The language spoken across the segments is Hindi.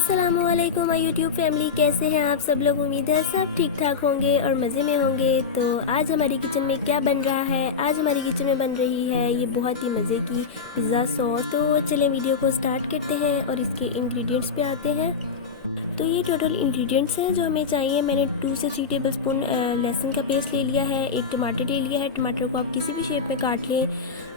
अस्सलामुअलैकुम माय यूट्यूब फैमिली, कैसे हैं आप सब लोग। उम्मीद है सब ठीक ठाक होंगे और मज़े में होंगे। तो आज हमारी किचन में क्या बन रहा है, आज हमारी किचन में बन रही है ये बहुत ही मज़े की पिज़्ज़ा सॉस। तो चलें वीडियो को स्टार्ट करते हैं और इसके इंग्रेडिएंट्स पे आते हैं। तो ये टोटल इंग्रेडिएंट्स हैं जो हमें चाहिए। मैंने 2 से 3 टेबलस्पून लहसुन का पेस्ट ले लिया है, एक टमाटर ले लिया है। टमाटर को आप किसी भी शेप में काट लें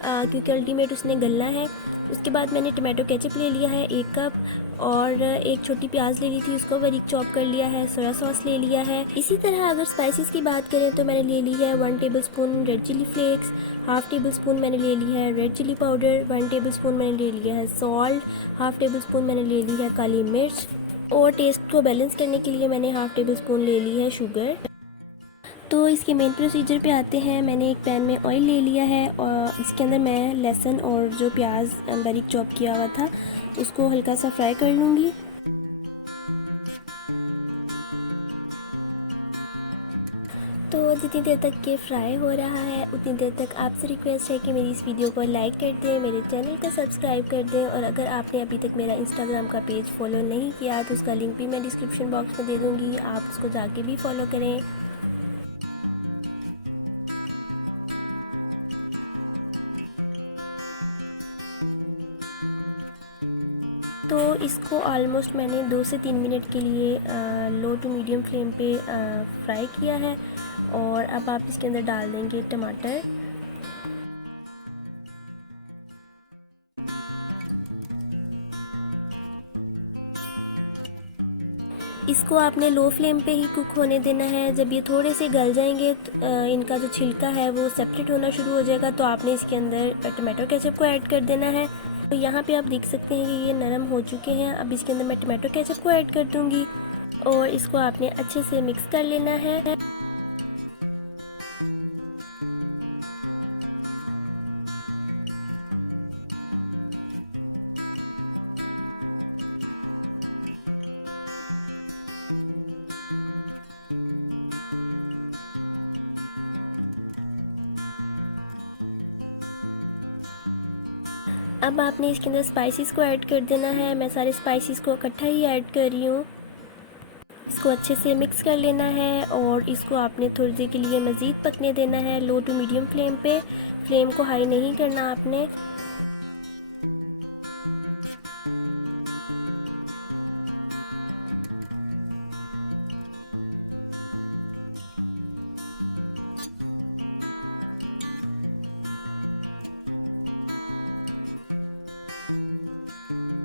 क्योंकि अल्टीमेट उसने गलना है। उसके बाद मैंने टमाटो केचप ले लिया है 1 कप, और एक छोटी प्याज ले ली थी, उसको बारीक चॉप कर लिया है। सोया सॉस ले लिया है। इसी तरह अगर स्पाइसेस की बात करें तो मैंने ले ली है 1 tablespoon red chilli flakes, half tablespoon मैंने ले ली है रेड चिली पाउडर, 1 टेबलस्पून मैंने ले लिया है सॉल्ट, हाफ़ टेबलस्पून मैंने ले ली है काली मिर्च, और टेस्ट को बैलेंस करने के लिए मैंने हाफ़ टेबल स्पून ले ली है शुगर। तो इसके मेन प्रोसीजर पे आते हैं। मैंने एक पैन में ऑयल ले लिया है और इसके अंदर मैं लहसुन और जो प्याज बारीक चॉप किया हुआ था उसको हल्का सा फ्राई कर लूँगी। तो जितनी देर तक के फ्राई हो रहा है उतनी देर तक आपसे रिक्वेस्ट है कि मेरी इस वीडियो को लाइक कर दें, मेरे चैनल को सब्सक्राइब कर दें, और अगर आपने अभी तक मेरा इंस्टाग्राम का पेज फॉलो नहीं किया तो उसका लिंक भी मैं डिस्क्रिप्शन बॉक्स में दे दूँगी, आप उसको जाके भी फॉलो करें। तो इसको ऑलमोस्ट मैंने 2 से 3 मिनट के लिए लो टू मीडियम फ्लेम पे फ्राई किया है। और अब आप इसके अंदर डाल देंगे टमाटर। इसको आपने लो फ्लेम पे ही कुक होने देना है। जब ये थोड़े से गल जाएंगे तो इनका जो छिलका है वो सेपरेट होना शुरू हो जाएगा, तो आपने इसके अंदर टमाटो केचप को ऐड कर देना है। तो यहाँ पे आप देख सकते हैं कि ये नरम हो चुके हैं। अब इसके अंदर मैं टमाटो केचप को ऐड कर दूँगी और इसको आपने अच्छे से मिक्स कर लेना है। अब आपने इसके अंदर स्पाइसेस को ऐड कर देना है। मैं सारे स्पाइसेस को इकट्ठा ही ऐड कर रही हूँ। इसको अच्छे से मिक्स कर लेना है और इसको आपने थोड़ी देर के लिए मज़ीद पकने देना है लो टू मीडियम फ्लेम पे। फ्लेम को हाई नहीं करना आपने।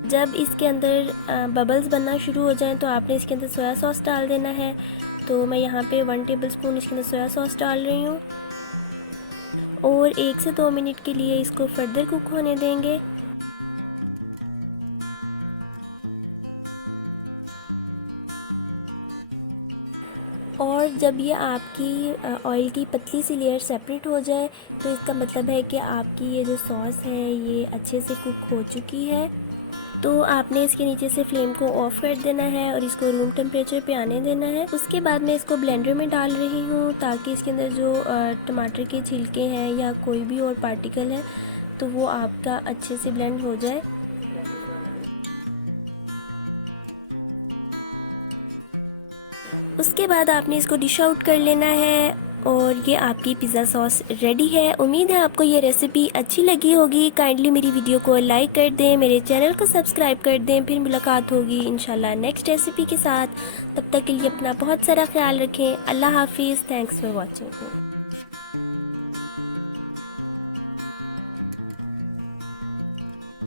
जब इसके अंदर बबल्स बनना शुरू हो जाएं तो आपने इसके अंदर सोया सॉस डाल देना है। तो मैं यहाँ पे 1 टेबलस्पून इसके अंदर सोया सॉस डाल रही हूँ और 1 से 2 मिनट के लिए इसको फर्दर कुक होने देंगे। और जब ये आपकी ऑयल की पतली सी लेयर सेपरेट हो जाए तो इसका मतलब है कि आपकी ये जो सॉस है ये अच्छे से कुक हो चुकी है। तो आपने इसके नीचे से फ्लेम को ऑफ़ कर देना है और इसको रूम टेम्परेचर पे आने देना है। उसके बाद मैं इसको ब्लेंडर में डाल रही हूँ ताकि इसके अंदर जो टमाटर के छिलके हैं या कोई भी और पार्टिकल है तो वो आपका अच्छे से ब्लेंड हो जाए। उसके बाद आपने इसको डिश आउट कर लेना है और ये आपकी पिज़्ज़ा सॉस रेडी है। उम्मीद है आपको ये रेसिपी अच्छी लगी होगी। काइंडली मेरी वीडियो को लाइक कर दें, मेरे चैनल को सब्सक्राइब कर दें। फिर मुलाकात होगी इंशाल्लाह नेक्स्ट रेसिपी के साथ। तब तक के लिए अपना बहुत सारा ख्याल रखें। अल्लाह हाफिज़। Thanks for watching.